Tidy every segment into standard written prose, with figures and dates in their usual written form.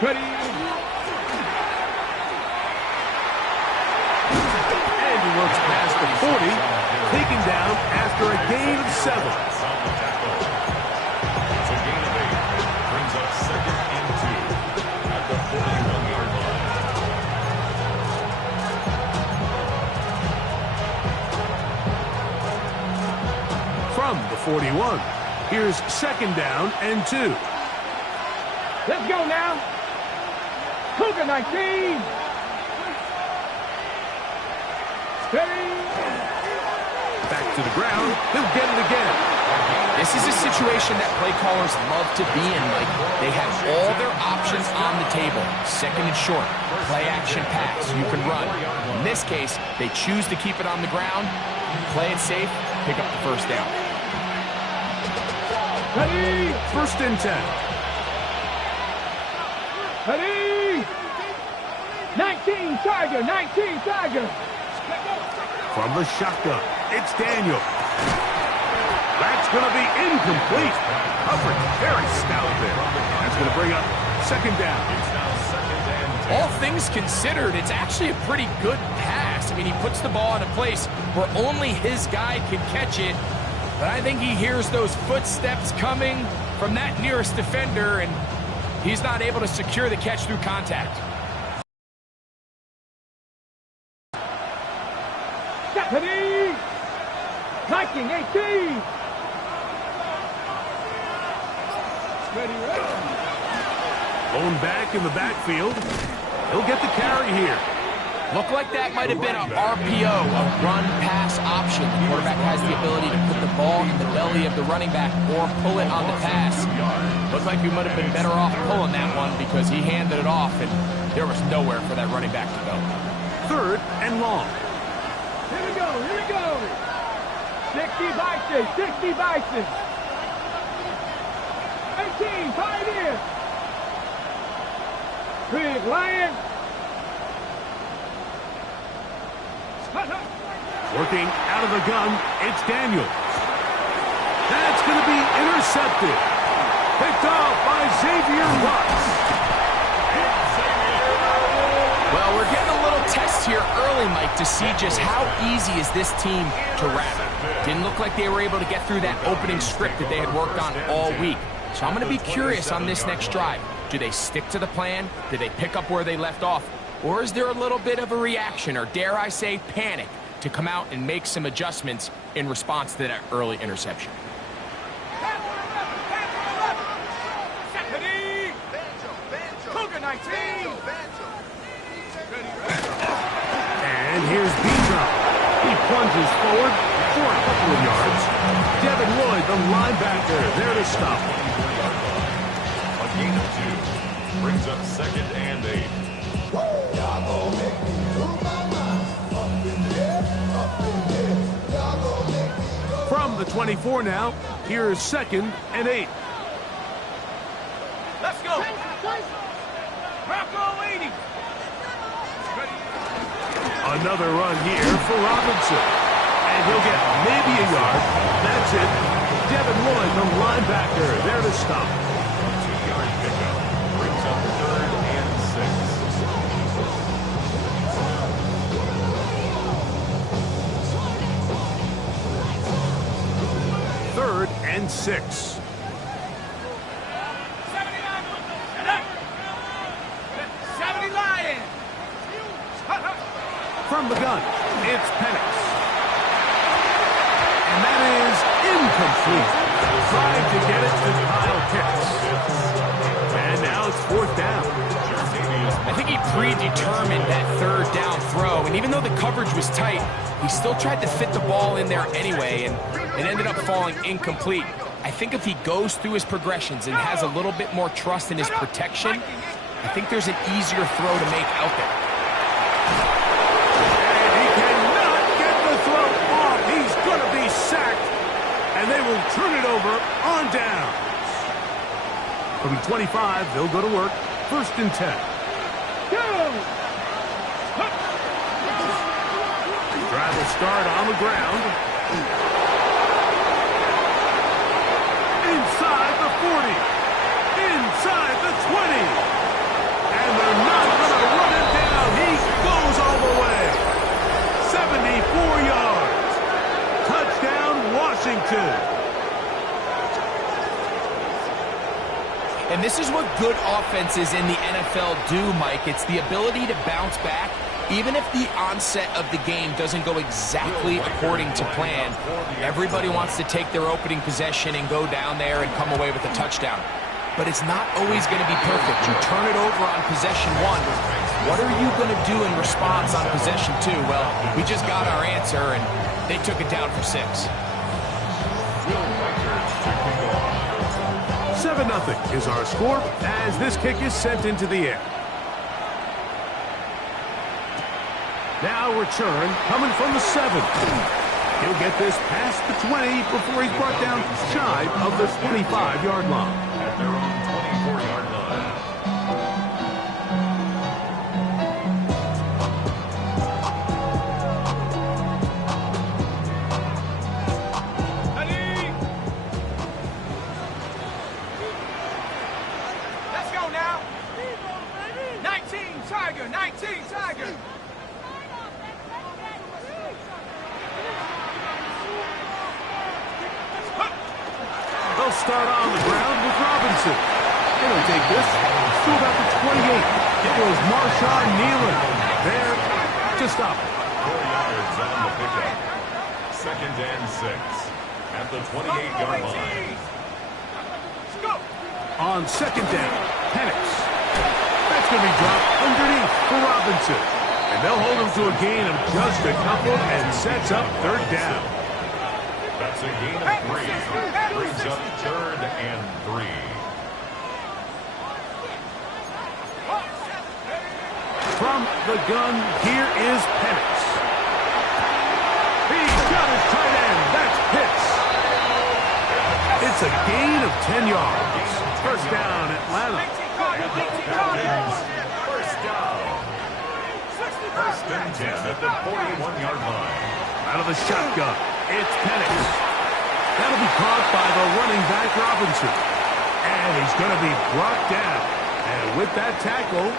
Ready. And he works past the 40, taken down after a gain of 7. It's a gain of 8. Brings up 2nd and 2 at the 41-yard line. From the 41, here's 2nd down and 2. Let's go now. Cougar 19. Ready. Back to the ground. He'll get it again. This is a situation that play callers love to be in, Mike. They have all their options on the table. 2nd and short, play action pass, you can run. In this case, they choose to keep it on the ground, play it safe, pick up the 1st down. Ready. 1st and 10. Ready. 19 Tiger. 19 Tiger. From the shotgun, it's Daniel. That's going to be incomplete. Coverage very stout there. That's going to bring up 2nd down. It's now 2nd and 10. All things considered, it's actually a pretty good pass. I mean, he puts the ball in a place where only his guy can catch it. But I think he hears those footsteps coming from that nearest defender, and he's not able to secure the catch through contact. Ready. 1918. Ready. Blown back in the backfield. He'll get the carry here. Looked like that might have been an RPO, a run-pass option. The quarterback has the ability to put the ball in the belly of the running back or pull it on the pass. Looked like we might have been better off pulling that one because he handed it off, and there was nowhere for that running back to go. 3rd and long. Here we go. Here we go. 60 Bison. 60 Bison. 18 Pioneer. Big Lion. Working out of the gun, it's Daniel. That's going to be intercepted. Picked off by Xavier Watts. Well, we're getting a little test here early, Mike, to see just how easy is this team to wrap. Didn't look like they were able to get through that opening script that they had worked on all week. So I'm going to be curious on this next drive. Do they stick to the plan? Do they pick up where they left off? Or is there a little bit of a reaction, or dare I say panic, to come out and make some adjustments in response to that early interception? Cougar 19. And here's Beaton. He plunges forward for a couple of yards. Devin Lloyd, the linebacker, there to stop. A gain of 2. Brings up 2nd and 8. From the 24 now, here's 2nd and 8. Let's go. Rocco 80. Another run here for Robinson. And he'll get maybe a yard. That's it. Devin Lloyd, the linebacker, there to stop. A 2-yard pickup. Brings up 3rd and 6. Third and 6. From the gun, it's Penix. And that is incomplete. Tried to get it to Kyle Pitts. And now it's 4th down. I think he predetermined that 3rd down throw, and even though the coverage was tight, he still tried to fit the ball in there anyway, and it ended up falling incomplete. I think if he goes through his progressions and has a little bit more trust in his protection, I think there's an easier throw to make out there. And he cannot get the throw off. He's going to be sacked. And they will turn it over on down. From 25, they'll go to work. 1st and 10. Drive will start on the ground. Inside the 40. Inside the 20. what good offenses in the NFL do, Mike. It's the ability to bounce back, even if the onset of the game doesn't go exactly according to plan. Everybody wants to take their opening possession and go down there and come away with a touchdown. But it's not always going to be perfect. You turn it over on possession 1. What are you going to do in response on possession 2? Well, we just got our answer, and they took it down for 6. 7-0 is our score as this kick is sent into the air. Now return coming from the 7. He'll get this past the 20 before he's brought down shy of the 25-yard line. At their own 24-yard line. Let's go now. 19 Tiger, 19 Tiger. They'll start on the ground with Robinson. It'll take this to about the 28. It was Marshawn Nealon there to stop it. 4 yards on the pickup. 2nd and 6 at the 28-yard line. Let's go. On 2nd down, Penix. That's going to be dropped underneath for Robinson. And they'll hold him to a gain of just a couple and sets up 3rd down. That's a gain of 3. Brings up 3rd and 3. From the gun, here is Penix. He's got his tight end. That's Pitts. It's a gain of 10 yards. 1st down, Atlanta. First down. 1st and 10 at the 41-yard line. Out of the shotgun, it's Penix. That'll be caught by the running back Robinson. And he's going to be brought down. And with that tackle,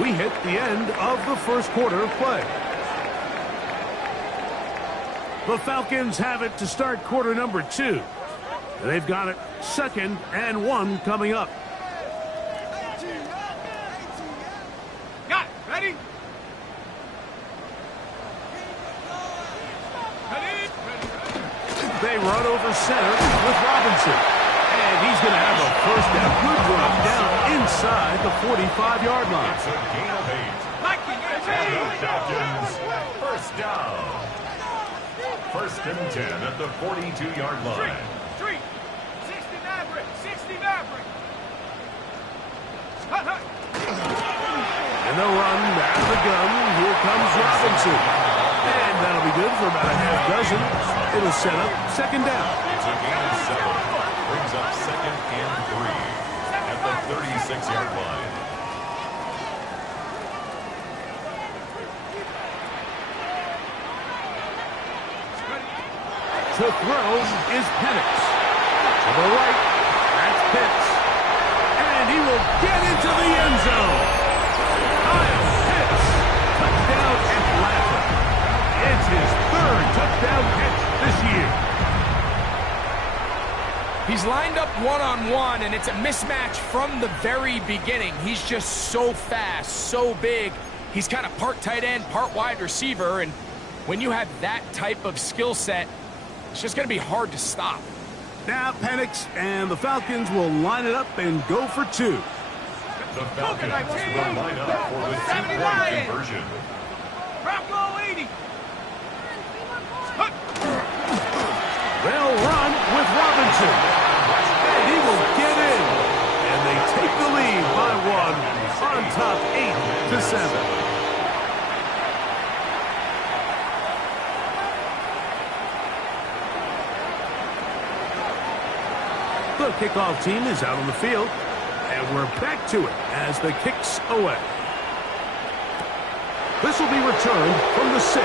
we hit the end of the 1st quarter of play. The Falcons have it to start quarter number 2. They've got it 2nd and 1 coming up. Got it. Ready? They run over center with Robinson. And he's going to have a 1st down. Good run down inside the 45-yard line. It's a gain of 8. Mikey, The Falcons, 1st down. 1st and 10 at the 42-yard line. 3. 60 Maverick. 60 Maverick. Hut, hut. And they'll run out of the gun. Here comes Robinson. And that'll be good for about a half dozen. It'll set up 2nd down. It's a gain of 7. Brings up 2nd and 3 at the 36-yard line. To throw is Penix. To the right, that's Pitts. And he will get into the end zone. Kyle Pitts. Touchdown Atlanta. It's his 3rd touchdown catch this year. He's lined up one-on-one, and it's a mismatch from the very beginning. He's just so fast, so big. He's kind of part tight end, part wide receiver, and when you have that type of skill set, it's just going to be hard to stop. Now Penix and the Falcons will line it up and go for 2. The Falcons will line up for the 2-point conversion. Bronco 80. They'll run with Robinson. And he will get in. And they take the lead by 1 on top 8-7. The kickoff team is out on the field. And we're back to it as the kick's away. This will be returned from the 6.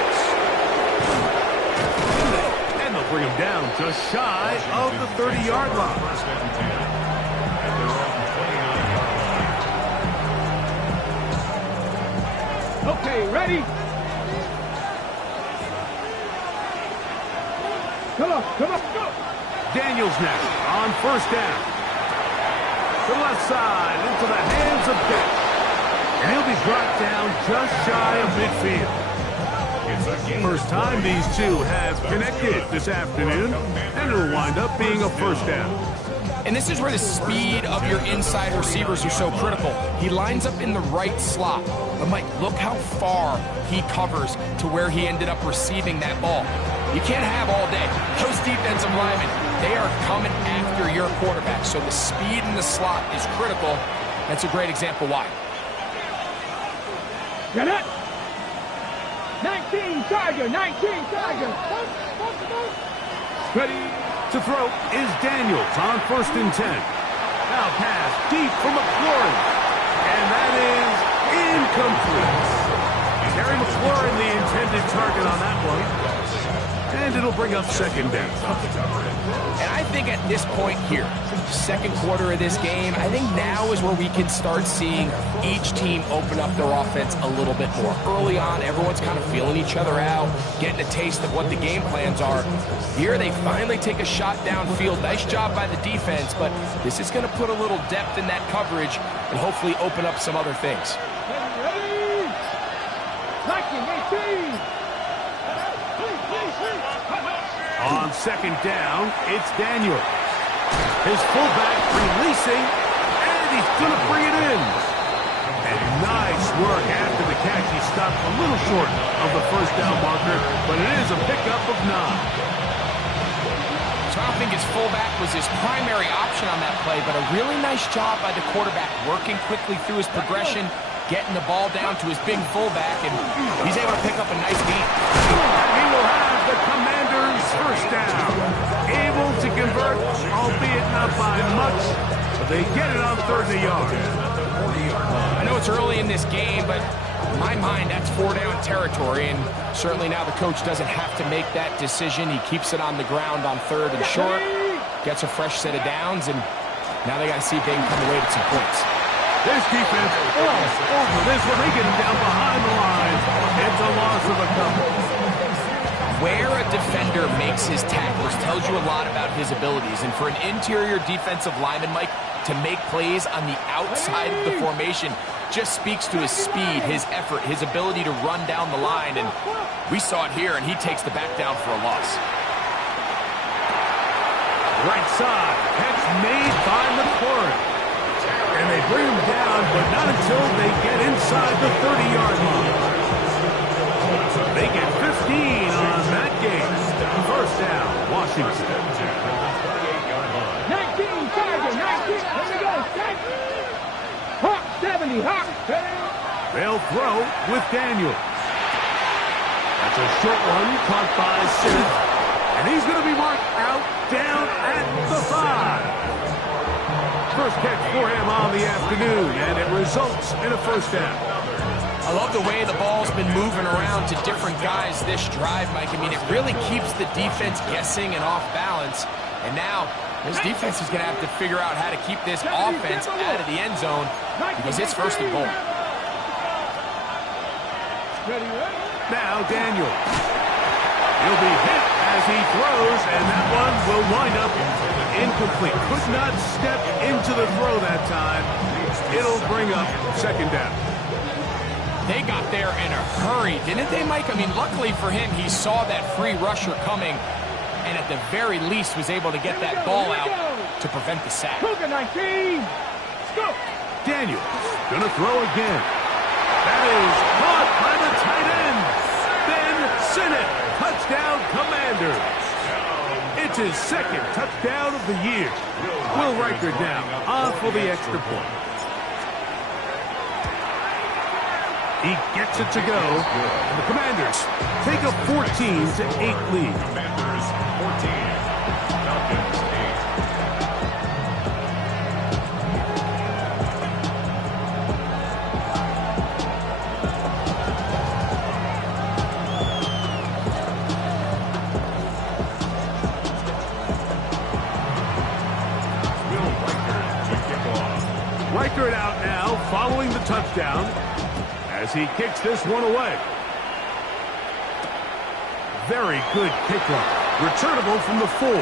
And they'll bring him down just shy of the 30-yard line. 1st and 10 at their own 29-yard line. Okay, ready? Come on, go. Daniels now on 1st down. to the left side, into the hands of Beck. And he'll be brought down just shy of midfield. First time these two have connected this afternoon, and it'll wind up being a first down. And this is where the speed of your inside receivers are so critical. He lines up in the right slot. But, Mike, look how far he covers to where he ended up receiving that ball. You can't have all day. Those defensive linemen, they are coming after your quarterback. So the speed in the slot is critical. That's a great example why. Get it! 19 Tiger, 19 Tiger. Ready to throw is Daniels on 1st and 10. Now pass deep for McLaurin. And that is incomplete. Terry McLaurin, the intended target on that one. And it'll bring up 2nd down. And I think at this point here, 2nd quarter of this game, I think now is where we can start seeing each team open up their offense a little bit more. Early on, everyone's kind of feeling each other out, getting a taste of what the game plans are. Here, they finally take a shot downfield. Nice job by the defense, but this is going to put a little depth in that coverage and hopefully open up some other things. Ready? 19, 18. On 2nd down, it's Daniels. His fullback releasing, and he's going to bring it in. And nice work after the catch. He stopped a little short of the 1st down marker, but it is a pickup of 9. So I don't think his fullback was his primary option on that play, but a really nice job by the quarterback working quickly through his progression, getting the ball down to his big fullback, and he's able to pick up a nice gain. And he will have the Commanders' 1st down. Able to convert, albeit not by much, but they get it on 3rd and yard. I know it's early in this game, but in my mind, that's 4-down territory, and certainly now the coach doesn't have to make that decision. He keeps it on the ground on 3rd and short, gets a fresh set of downs, and now they got to see if they can come away with some points. This defense all over this when they get him down behind the line. It's a loss of a couple. Where a defender makes his tackles tells you a lot about his abilities. And for an interior defensive lineman, Mike, to make plays on the outside of the formation just speaks to his speed, his effort, his ability to run down the line. And we saw it here, and he takes the back down for a loss. Right side, catch made by McLaurin. And they bring him down, but not until they get inside the 30-yard line. They get 15 on that game. 1st down, Washington. 19 Tiger, 19. Here we go. Hawk 70, Hawk. They'll throw with Daniels. That's a short one caught by Simmons. And he's going to be marked out down at the 5. First catch for him on the afternoon, and it results in a 1st down. I love the way the ball's been moving around to different guys this drive, Mike. I mean, it really keeps the defense guessing and off balance. And now, this defense is going to have to figure out how to keep this offense out of the end zone because it's 1st and goal. Now Daniels. He'll be hit as he throws, and that one will wind up incomplete. Could not step into the throw that time. It'll bring up 2nd down. They got there in a hurry, didn't they, Mike? I mean, luckily for him, he saw that free rusher coming, and at the very least was able to get that ball out to prevent the sack. Cougar 19. Let's go. Daniels gonna throw again. That is caught by the tight end, Ben Sinnott. Touchdown, Commanders. It's his 2nd touchdown of the year. Will Riker down on for the extra point. He gets it to go, and the Commanders take a 14-8 lead. Commanders 14, Falcons 8. Will Riker to kick off. Riker out now, following the touchdown, as he kicks this one away. Very good kickoff. Returnable from the 4. The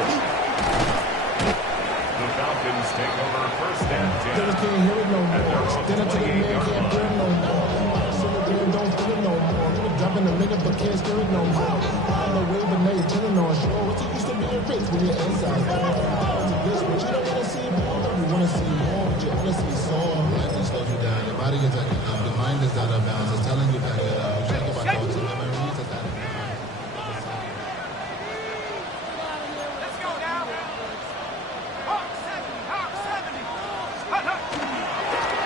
Falcons Falcons take over first and 10. Niggas can't hear it no At their more. own Stand up to the man, 28-yard can't feel it no line. more. So the man don't feel it no more. Nigga dropping the nigga, but can't steer it no more. On the way, but now you're chilling on shore. What's it used to being rich when you're inside? This, but you don't want to see more. You want to see more, but you honestly saw. Life slows you down. Your body gets acting up. Your mind is out of bounds. It's telling you back it up. Check about thoughts and memories. It's out of bounds.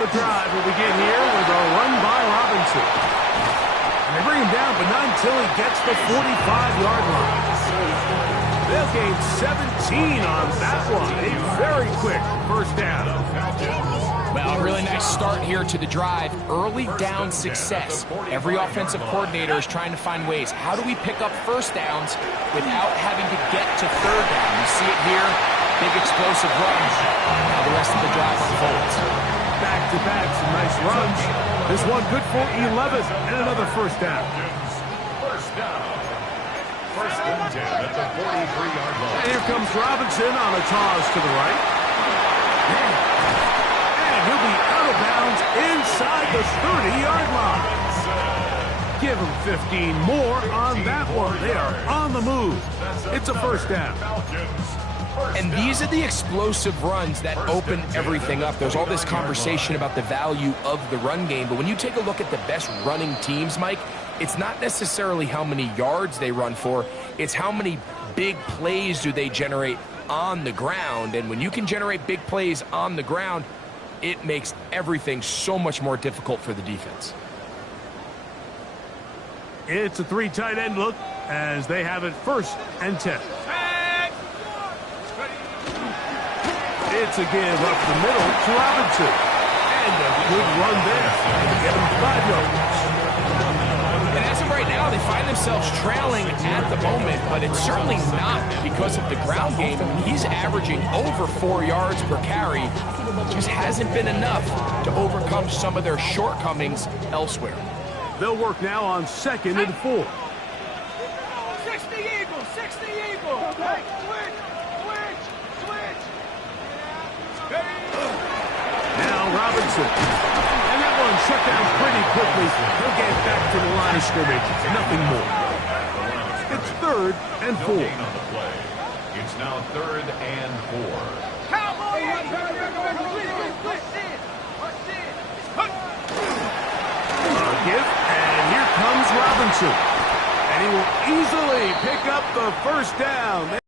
The drive will begin here with a run by Robinson. And they bring him down, but not until he gets the 45-yard line. They'll gain 17 on that one. A very quick first down. Well, a really nice start here to the drive. Early down success. Every offensive coordinator is trying to find ways. How do we pick up first downs without having to get to third down? You see it here. Big explosive runs. Now the rest of the drive unfolds. Back-to-back, some nice runs. This one good for 11 and another first down. First down. First and 10 at the 43-yard line. And here comes Robinson on a toss to the right. And he'll be out of bounds inside the 30-yard line. Give him 15 more on that one. They are on the move. It's a first down. And these are the explosive runs that open everything up. There's all this conversation about the value of the run game, but when you take a look at the best running teams, Mike, it's not necessarily how many yards they run for, it's how many big plays do they generate on the ground. And when you can generate big plays on the ground, it makes everything so much more difficult for the defense. It's a three tight end look as they have it first and 10. It's a give up the middle to Robinson. And a good run there. Get him 5 yards. And as of right now, they find themselves trailing at the moment, but it's certainly not because of the ground game. I mean, he's averaging over 4 yards per carry. Just hasn't been enough to overcome some of their shortcomings elsewhere. They'll work now on 2nd and 4. 60 Eagles, 60 Eagles. Hey, switch. Now Robinson. And that one shut down pretty quickly. He'll get back to the line of scrimmage. Nothing more. It's 3rd and 4. No gain on the play. It's now 3rd and 4. Cowboy! A give, and here comes Robinson. And he will easily pick up the first down.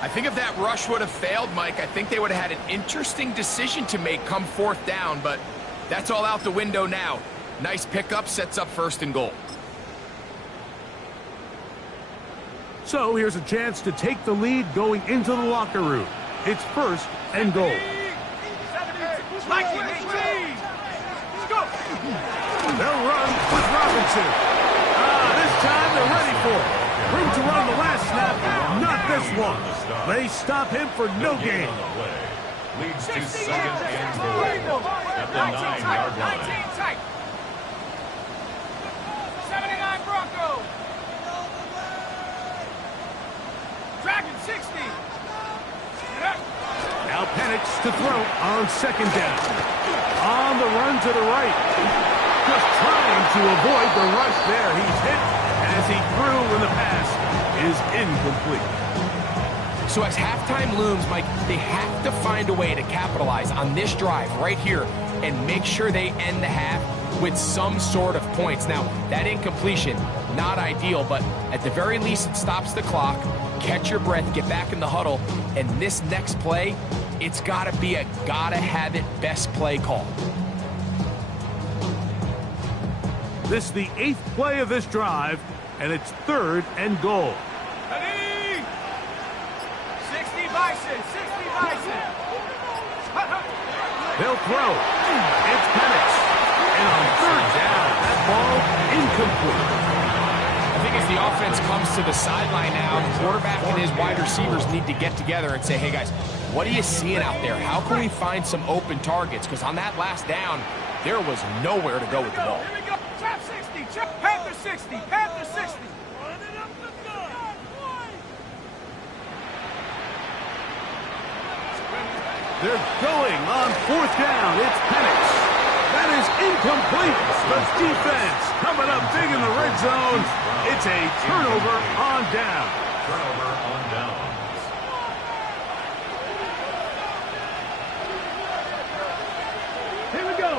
I think if that rush would have failed, Mike, I think they would have had an interesting decision to make come 4th down, but that's all out the window now. Nice pickup, sets up 1st and goal. So here's a chance to take the lead going into the locker room. It's 1st and goal. They'll run with Robinson. This time they're ready for it. Room to run the last snap, not this one. They stop him for no gain. Leads to 2nd and goal at the 9-yard line. 79 Broncos. Dragon 60. Now Penix to throw on 2nd down. On the run to the right. Just trying to avoid the rush there. He's hit as he threw when the pass is incomplete. So as halftime looms, Mike, they have to find a way to capitalize on this drive right here and make sure they end the half with some sort of points. Now, that incompletion, not ideal, but at the very least, it stops the clock. Catch your breath, get back in the huddle, and this next play, it's got to be a gotta-have-it best play call. This is the 8th play of this drive, and it's 3rd and goal. 60 Bison, 60 Bison. They'll throw. It's Penix. And on 3rd down, that ball incomplete. I think as the offense comes to the sideline now, the quarterback and his wide receivers need to get together and say, hey guys, what are you seeing out there? How can we find some open targets? Because on that last down, there was nowhere to go with the ball. Here we go. Trap 60. Panther 60. Panther 60. They're going on 4th down. It's Penix. That is incomplete. The defense coming up big in the red zone. It's a turnover on down. Turnover on downs. Here we go.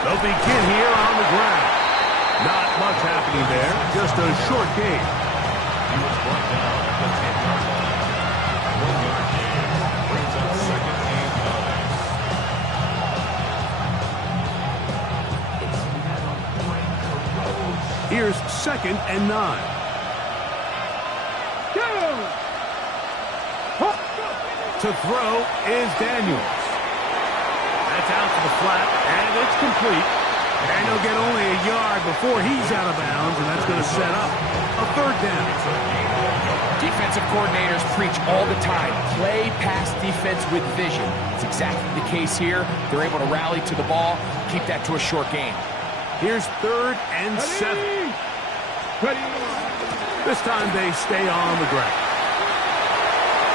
They'll begin here on the ground. Not much happening there. Just a short game. He was brought down at the 10-yard line. 1-yard gain brings up 2nd and 9. Here's 2nd and 9. To throw is Daniels. That's out to the flat, and it's complete. And he'll get only a yard before he's out of bounds, and that's going to set up a 3rd down. Defensive coordinators preach all the time, play pass defense with vision. It's exactly the case here. They're able to rally to the ball, keep that to a short game. Here's 3rd and 7. This time they stay on the ground.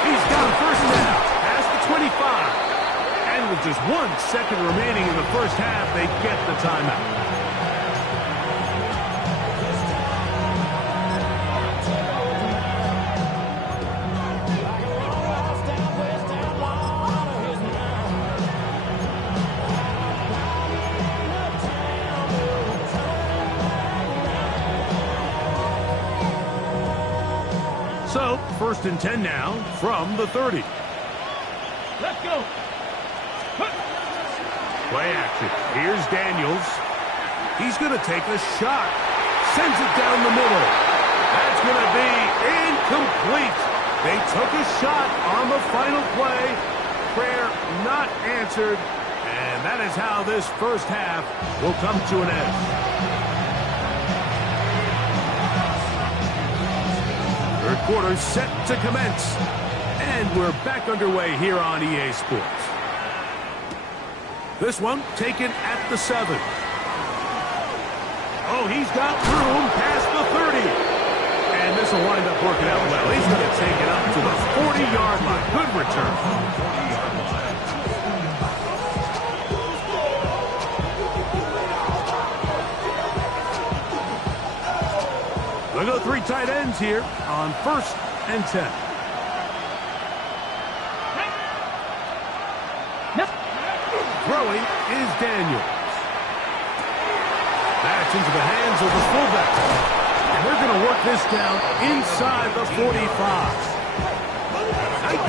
He's got a 1st down past the 25. And with just 1 second remaining in the first half, they get the timeout. So, 1st and 10 now from the 30. Let's go. Play action. Here's Daniels. He's going to take a shot. Sends it down the middle. That's going to be incomplete. They took a shot on the final play. Prayer not answered. And that is how this first half will come to an end. Third quarter set to commence. And we're back underway here on EA Sports. This one taken at the 7. Oh, he's got room past the 30. And this will wind up working out well. He's going to take it up to the 40-yard line. Good return. 40-yard line. They'll go 3 tight ends here on 1st and 10. Throwing is Daniels. That's into the hands of the fullback. And they're going to work this down inside the 45.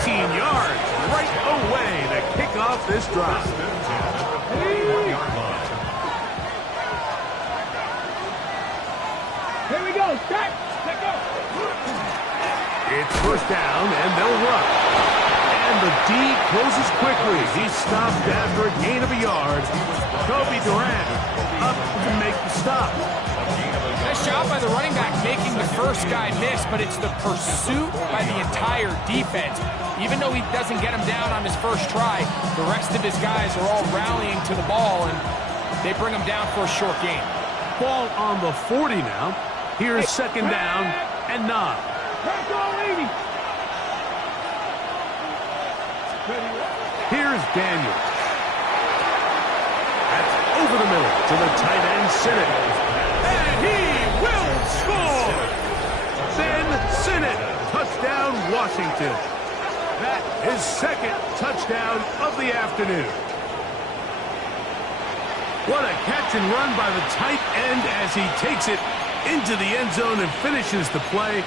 19 yards right away to kick off this drive. Here we go. Start. Let's go. It's 1st down, and they'll run. And the D closes quickly. He's stopped after a gain of a yard. Kobe Durant up to make the stop. Nice job by the running back making the first guy miss, but it's the pursuit by the entire defense. Even though he doesn't get him down on his first try, the rest of his guys are all rallying to the ball, and they bring him down for a short gain. Ball on the 40 now. Here's 2nd down and 9. Let's go, lady. Here's Daniels. That's over the middle to the tight end, Sinnott. And he will score! Ben Sinnott, touchdown, Washington. That is 2nd touchdown of the afternoon. What a catch and run by the tight end as he takes it into the end zone and finishes the play.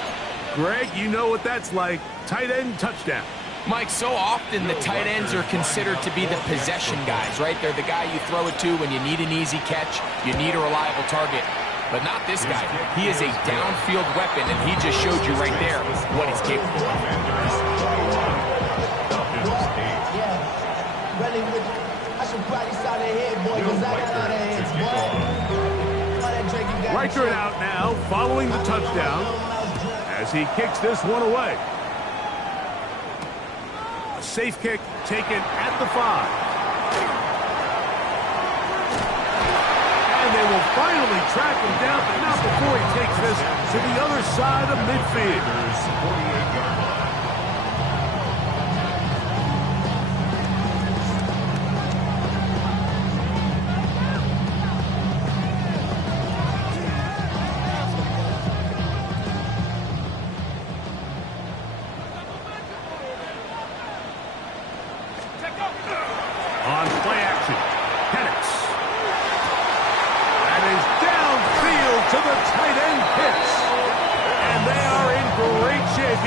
Greg, you know what that's like. Tight end touchdown. Mike, so often the tight ends are considered to be the possession guys, right? They're the guy you throw it to when you need an easy catch, you need a reliable target. But not this guy. He is a downfield weapon, and he just showed you right there what he's capable of. Reichert out now, following the touchdown, as he kicks this one away. A safe kick taken at the 5. And they will finally track him down, but not before he takes this to the other side of midfield.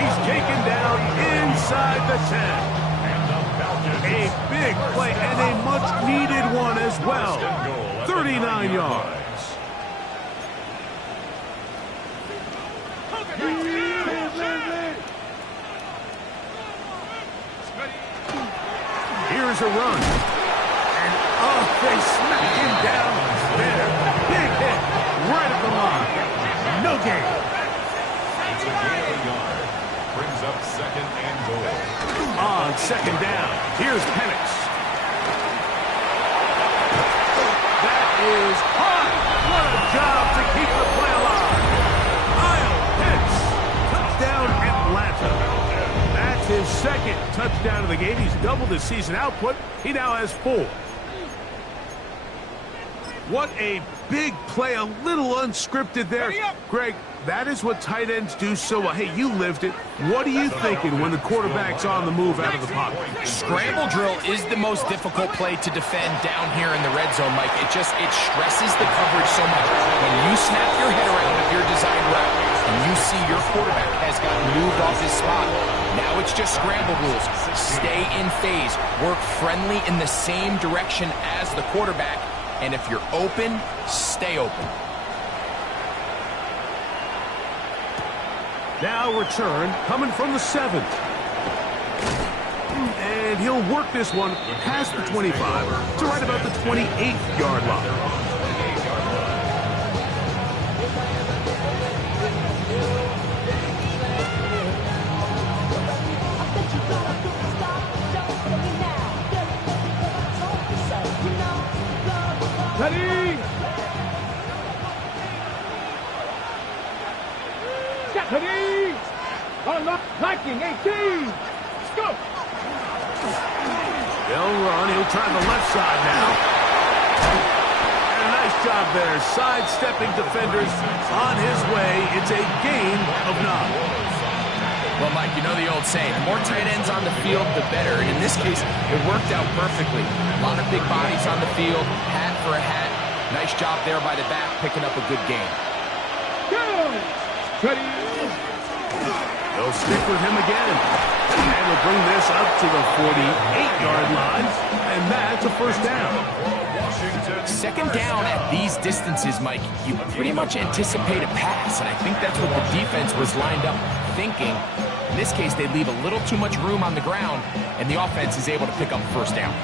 He's taken down inside the 10. A big play and a much-needed one as well. 39 yards. Here's a run. And they smack him down there. Big hit right at the line. No gain. It's a gain of a yard. Brings up second and goal. On second down, here's Penix. That is high. What a job to keep the play alive. Kyle Pitts. Touchdown Atlanta. That's his second touchdown of the game. He's doubled his season output. He now has 4. What a big play, a little unscripted there. Greg, that is what tight ends do so well. Hey, you lived it. What are you thinking when the quarterback's on the move out of the pocket? Scramble drill is the most difficult play to defend down here in the red zone, Mike. It stresses the coverage so much. When you snap your head around with your designed route and you see your quarterback has gotten moved off his spot, now it's just scramble rules. Stay in phase. Work friendly in the same direction as the quarterback. And if you're open, stay open. Now return coming from the 7th. And he'll work this one past the 25 to right about the 28-yard line. Ready? Ready? Liking 18. Let's go. They'll run. He'll try the left side now. And a nice job there. Sidestepping defenders on his way. It's a gain of 9. Well, Mike, you know the old saying, the more tight ends on the field, the better. And in this case, it worked out perfectly. A lot of big bodies on the field, hat for a hat. Nice job there by the back, picking up a good gain. Ready? They'll stick with him again. And will bring this up to the 48-yard line. And that's a first down. Second down at these distances, Mike, you pretty much anticipate a pass. And I think that's what the defense was lined up thinking. In this case, they leave a little too much room on the ground, and the offense is able to pick up first down.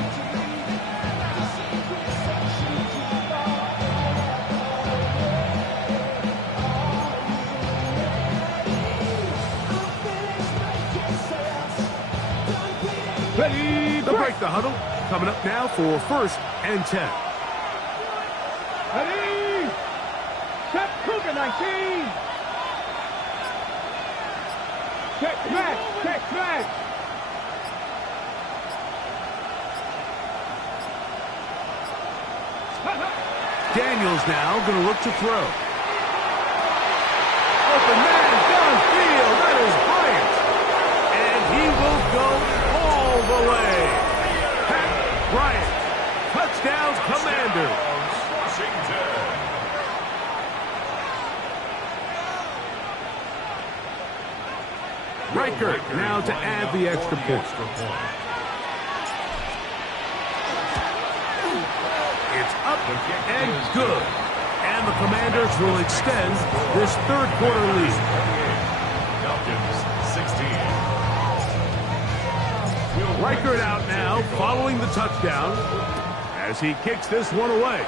Ready to break the huddle. Coming up now for first and 10. Ready? Set Cougar 19. Check back. Check back. Daniels now going to look to throw. Open man downfield. That is Bryant. And he will go all the way. Pat Bryant. Touchdown, Commanders. Reichert now to add the extra point. It's up and good. And the Commanders will extend this third quarter lead. Falcons 16. Reichert out now following the touchdown as he kicks this one away.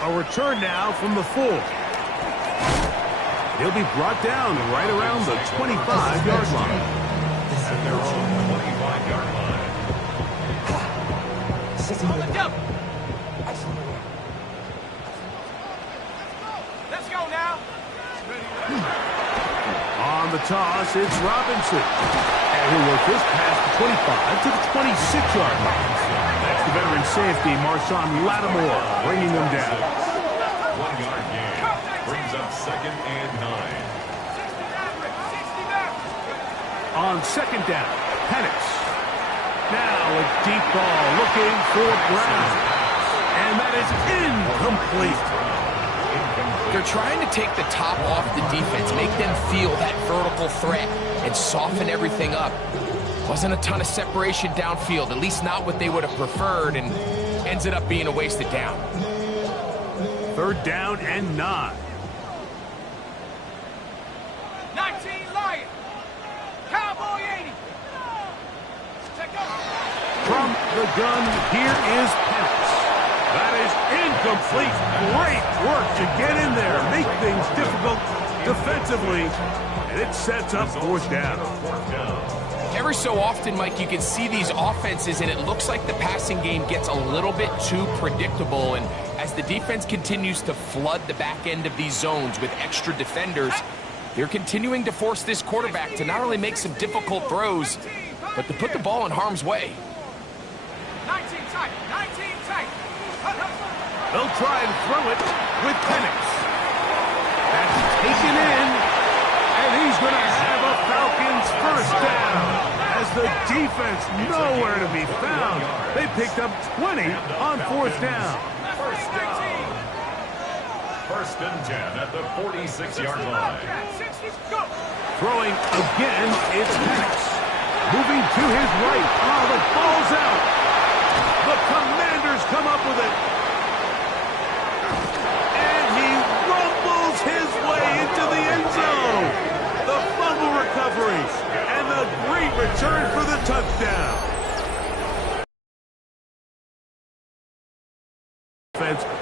A return now from the 4. He'll be brought down right around the 25-yard line. At their own 25-yard line. Let's go now. On the toss, it's Robinson. And he'll work this past the 25 to the 26-yard line. That's the veteran safety, Marshawn Lattimore, bringing them down. 1-yard gain. Brings up second and 9. On second down, Penix. Now a deep ball looking for Brown. And that is incomplete. They're trying to take the top off the defense, make them feel that vertical threat, and soften everything up. Wasn't a ton of separation downfield, at least not what they would have preferred, and ends up being a wasted down. 3rd down and 9. 19 Lions. Cowboy 80. Check out. From the gun, here is Penix. That is incomplete. Great work to get in there, make things difficult defensively, and it sets up 4th down. Every so often, Mike, you can see these offenses, and it looks like the passing game gets a little bit too predictable. And as the defense continues to flood the back end of these zones with extra defenders, they're continuing to force this quarterback to not only make some difficult throws, but to put the ball in harm's way. 19 tight. 19 tight. They'll try and throw it with Penix. That's taken in, and he's going to have a Falcons 1st down. As the defense nowhere to be found, they picked up 20 on 4th down. 1st and 10 at the 46-yard line. Throwing again, it's Penix. Moving to his right. Oh, the ball's out. The Commanders come up with it. And he rumbles his way into the end zone. The fumble recovery. And the great return for the touchdown.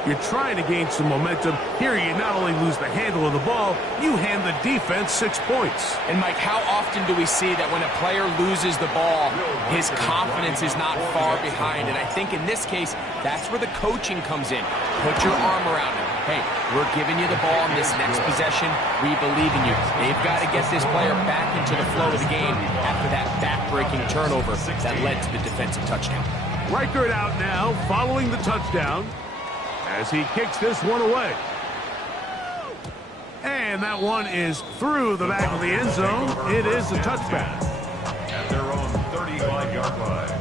You're trying to gain some momentum. Here you not only lose the handle of the ball, you hand the defense 6 points. And Mike, how often do we see that when a player loses the ball, his confidence is not far behind? And I think in this case, that's where the coaching comes in. Put your arm around him. Hey, we're giving you the ball in this next possession. We believe in you. They've got to get this player back into the flow of the game after that back-breaking turnover that led to the defensive touchdown. Reichert out now, following the touchdown, as he kicks this one away. And that one is through the back of the end zone. It is a touchback. At their own 35-yard line.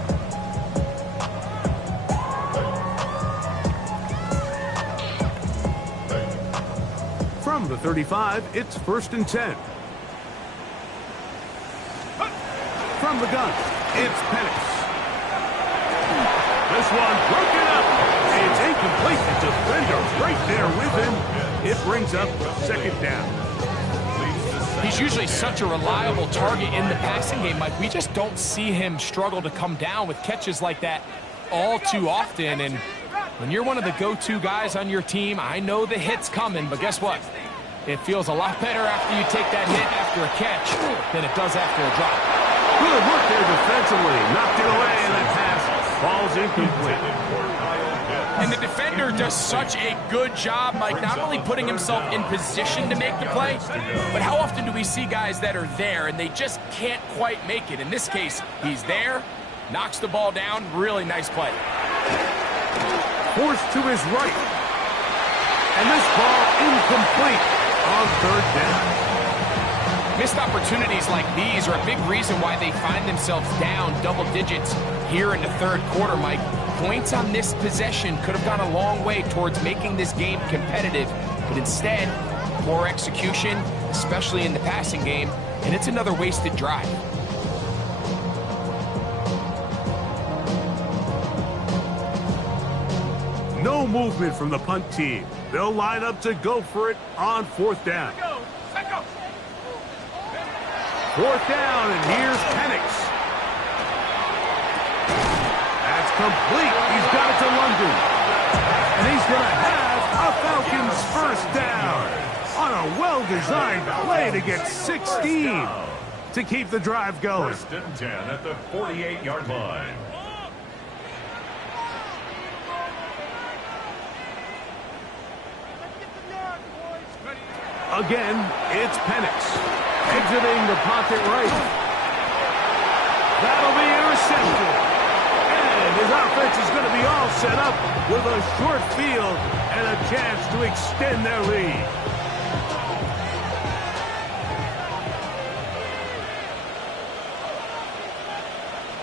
From the 35, it's 1st and 10. From the gun, it's Penix. This one broken up. It's incomplete. The defender right there with him. It brings up 2nd down. He's usually such a reliable target in the passing game, Mike. We just don't see him struggle to come down with catches like that all too often. And when you're one of the go-to guys on your team, I know the hit's coming, but guess what? It feels a lot better after you take that hit after a catch than it does after a drop. Good work there defensively. Knocked it away, and that pass falls incomplete. And the defender does such a good job, Mike, not only putting himself in position to make the play, but how often do we see guys that are there and they just can't quite make it? In this case, he's there, knocks the ball down, really nice play. Forced to his right. And this ball incomplete on 3rd down. Missed opportunities like these are a big reason why they find themselves down double digits here in the 3rd quarter, Mike. Points on this possession could have gone a long way towards making this game competitive, but instead, poor execution, especially in the passing game, and it's another wasted drive. No movement from the punt team. They'll line up to go for it on 4th down. 4th down, and here's Penix. That's complete. He's got it to London. And he's going to have a Falcons 1st down on a well-designed play to get 16 to keep the drive going. 1st and 10 at the 48-yard line. Again, it's Penix. Exiting the pocket right. That'll be intercepted. And his offense is going to be all set up with a short field and a chance to extend their lead.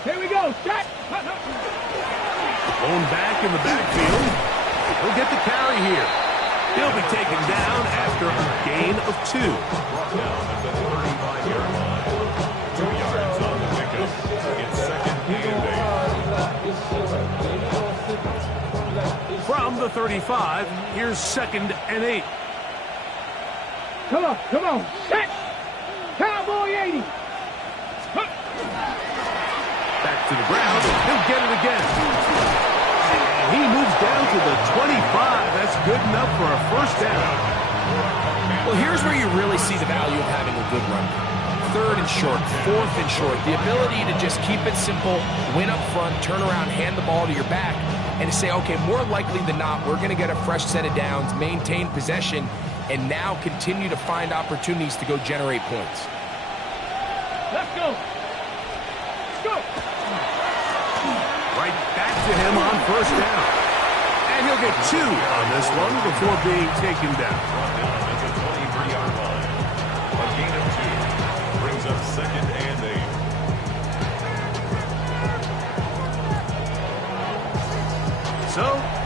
Here we go. Shot. Blown back in the backfield. He'll get the carry here. He'll be taken down after a gain of 2. Brought down at the 35-yard line. 2 yards on the pickup. It's second and 8. From the 35, here's second and 8. Come on, come on. Set. Cowboy 80. Back to the ground. He'll get it again. And he moves down to the 25. That's good enough for a first down. Well, here's where you really see the value of having a good run. 3rd and short, 4th and short. The ability to just keep it simple, win up front, turn around, hand the ball to your back, and to say, okay, more likely than not, we're going to get a fresh set of downs, maintain possession, and now continue to find opportunities to go generate points. Let's go. Let's go. Right back to him on first down. And he'll get 2 on this one before being taken down. Brought down at the 23-yard line. A gain of 2 brings up second and 8. So,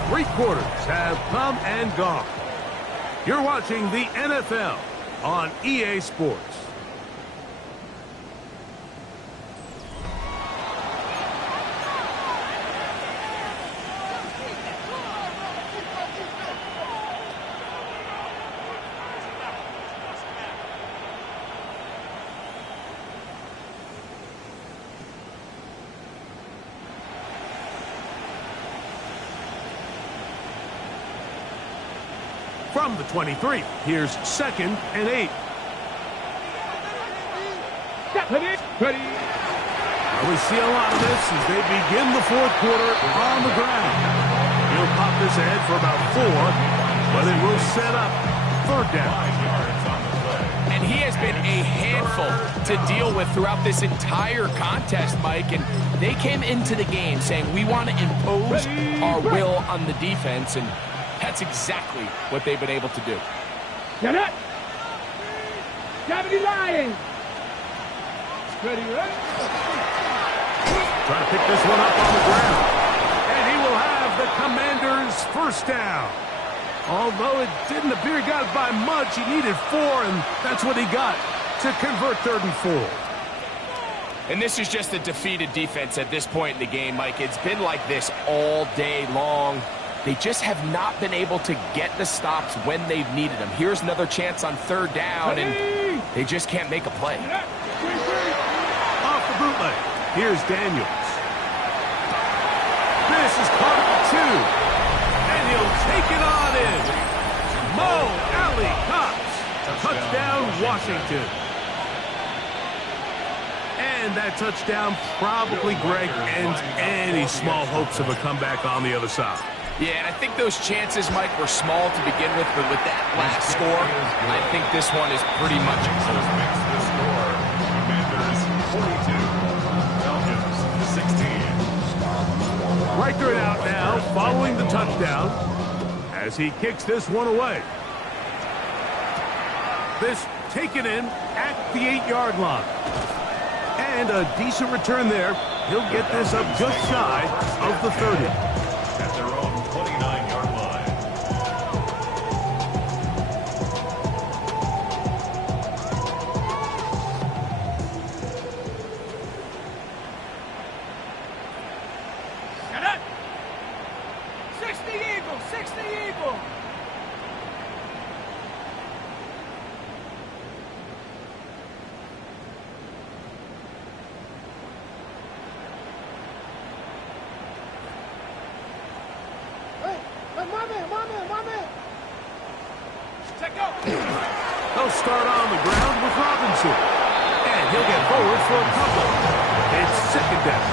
3 quarters have come and gone. You're watching the NFL on EA Sports. From the 23, here's second and 8. Ready. We see a lot of this as they begin the 4th quarter on the ground. He'll pop this ahead for about 4, but it will set up 3rd down. 5 yards on the play. And he has been a handful to deal with throughout this entire contest, Mike. And they came into the game saying, we want to impose our will on the defense. And that's exactly what they've been able to do. Get up. Deputy Lions. Ready, ready. Trying to pick this one up on the ground. And he will have the Commanders' first down. Although it didn't appear he got it by much, he needed 4, and that's what he got to convert 3rd and 4. And this is just a defeated defense at this point in the game, Mike. It's been like this all day long. They just have not been able to get the stops when they've needed them. Here's another chance on 3rd down, and they just can't make a play. Off the bootleg. Here's Daniels. This is caught at 2. And he'll take it on in. Mo Alley Cox. Touchdown, Washington. And that touchdown probably, Greg, ends any small hopes of a comeback on the other side. Yeah, and I think those chances, Mike, were small to begin with, but with that last score, I think this one is pretty much a So makes the score. Commanders 42. Falcons 16. Riker out now, following the touchdown, as he kicks this one away. This taken in at the 8-yard line. And a decent return there. He'll get this up just shy of the 30. At their own 29-yard line. Get up. 60 Eagle, 60 Eagle. They'll start on the ground with Robinson. And he'll get forward for a couple. It's second down.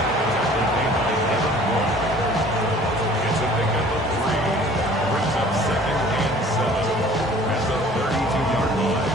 It's a pickup of 3. Brings up second and 7. At the 32-yard line.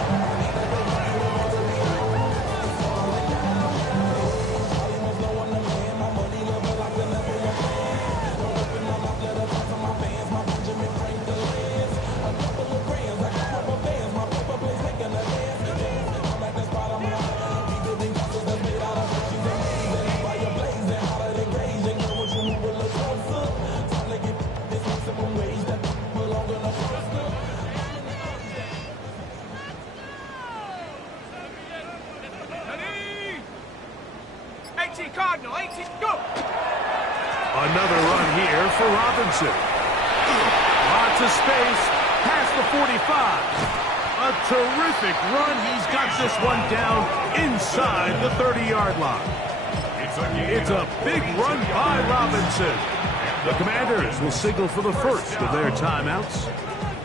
Another run here for Robinson. Lots of space past the 45. A terrific run. He's got this one down inside the 30-yard line. It's a big run by Robinson. The Commanders will signal for the first of their timeouts.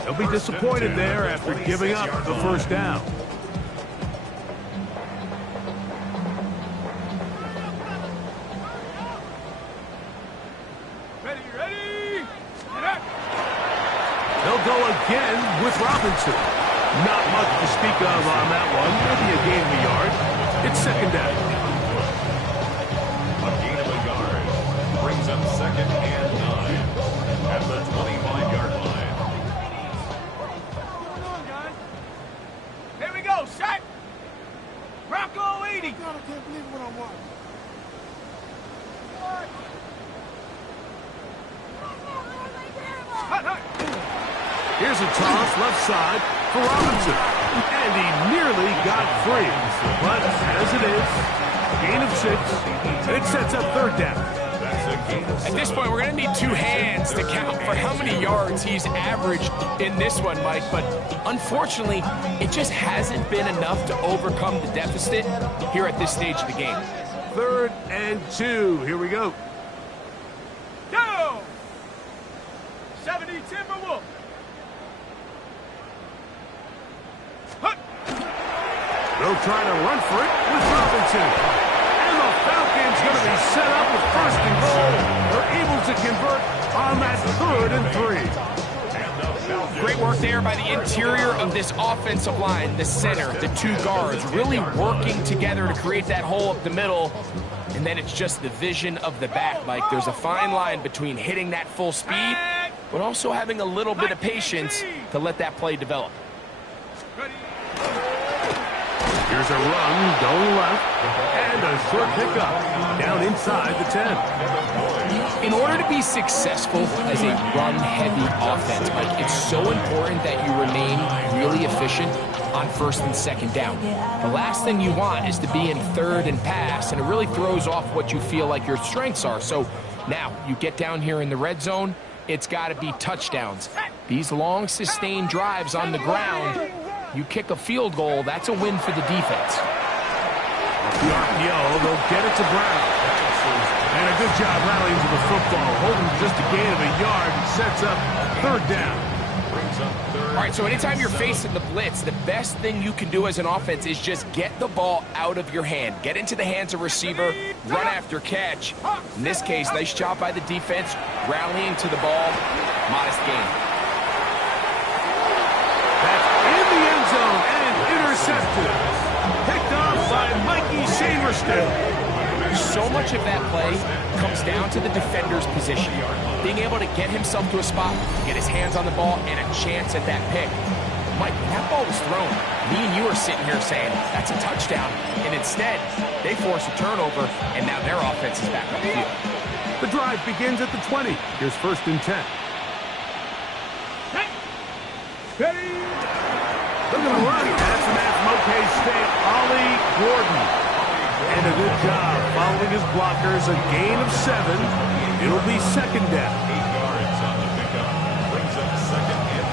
They'll be disappointed there after giving up the first down. Ready? They'll go again with Robinson. Not much to speak of on that one. Maybe a gain of a yard. It's second down. A gain of a yard brings up second and 9 at the 25-yard line. What's going on, guys? Here we go, set. Rocco 80. God, I can't believe what I'm watching. Here's a toss left side for Robinson. And he nearly got free. But as it is, gain of 6. And it sets up third down. At this point, we're going to need 2 hands to count for how many yards he's averaged in this one, Mike. But unfortunately, it just hasn't been enough to overcome the deficit here at this stage of the game. 3rd and 2. Here we go. Go! 70 Timberwolves. They'll try to run for it with Robinson. And the Falcons going to be set up with 1st and goal. They're able to convert on that 3rd and 3. Great work there by the interior of this offensive line, the center, the 2 guards, really working together to create that hole up the middle. And then it's just the vision of the back, Mike. There's a fine line between hitting that full speed, but also having a little bit of patience to let that play develop. Here's a run going left, and a short pickup down inside the 10. In order to be successful as a run-heavy offense, Mike, it's so important that you remain really efficient on 1st and 2nd down. The last thing you want is to be in 3rd and pass, and it really throws off what you feel like your strengths are. So now you get down here in the red zone, it's got to be touchdowns. These long, sustained drives on the ground, you kick a field goal, that's a win for the defense. The RPO, they'll get it to Brown. And a good job rallying to the football, holding just a gain of a yard, and sets up 3rd down. All right, so anytime you're facing the blitz, the best thing you can do as an offense is just get the ball out of your hand. Get into the hands of receiver, run after catch. In this case, nice job by the defense, rallying to the ball. Modest gain. That's in the end zone and intercepted. Picked off by Mikey Sainriston. So much of that play comes down to the defender's position. Being able to get himself to a spot, get his hands on the ball, and a chance at that pick. Mike, when that ball was thrown, me and you are sitting here saying, that's a touchdown. And instead, they force a turnover, and now their offense is back on the field. The drive begins at the 20. Here's 1st and 10. Ready? Look at the run. That's from Moke State, Ollie Gordon. And a good job following his blockers. A gain of 7. It'll be 2nd down. 8 yards on the pickup. Brings up 2nd and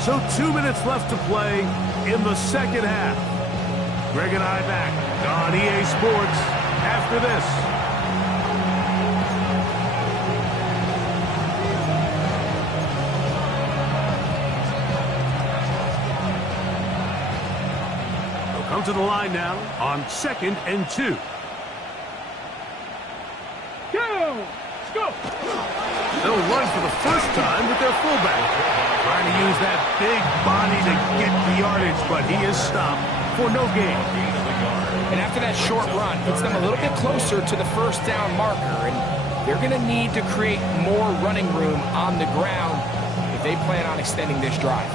2. So 2 minutes left to play in the 2nd half. Greg and I back on EA Sports after this. Come to the line now on 2nd and 2. Go! Let's go! They'll run for the first time with their fullback. Trying to use that big body to get the yardage, but he is stopped for no gain. And after that short run, puts them a little bit closer to the 1st down marker, and they're going to need to create more running room on the ground if they plan on extending this drive.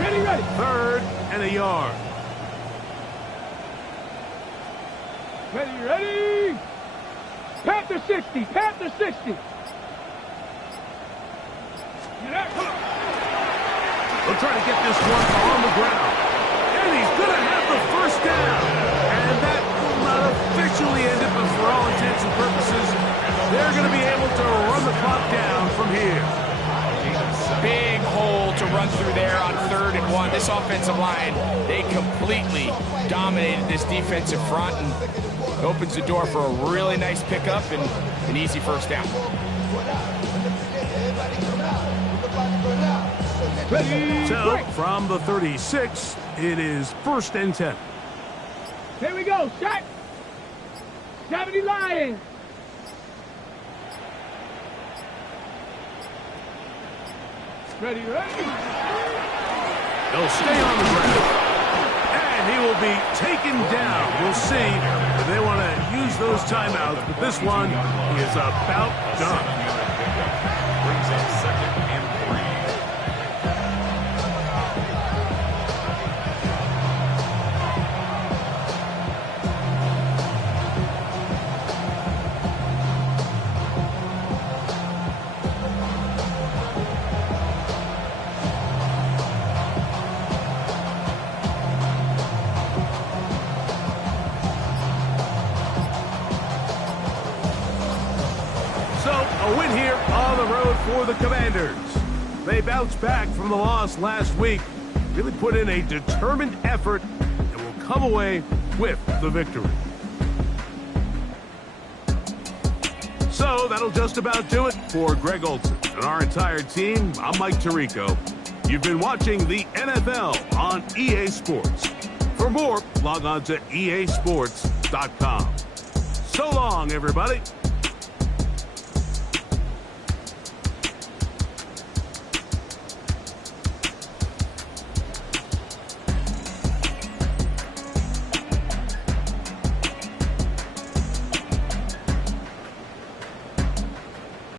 Ready? 3rd and a yard. Ready? Panther 60, Panther 60. They'll try to get this one on the ground. And he's going to have the first down. And that will not officially end it, but for all intents and purposes, they're going to be able to run the clock down from here. Big hole to run through there on 3rd and 1. This offensive line, they completely dominated this defensive front and opens the door for a really nice pickup and an easy first down. So, from the 36, it is 1st and 10. Here we go, shot. 70 Lions. Ready. They'll stay on the ground. And he will be taken down. We'll see if they want to use those timeouts, but this one is about done. Brings up 2nd and 3. So, a win here on the road for the Commanders. They bounced back from the loss last week, really put in a determined effort, and will come away with the victory. So that'll just about do it for Greg Olsen and our entire team. I'm Mike Tirico. You've been watching the NFL on EA Sports. For more, log on to easports.com. So long, everybody.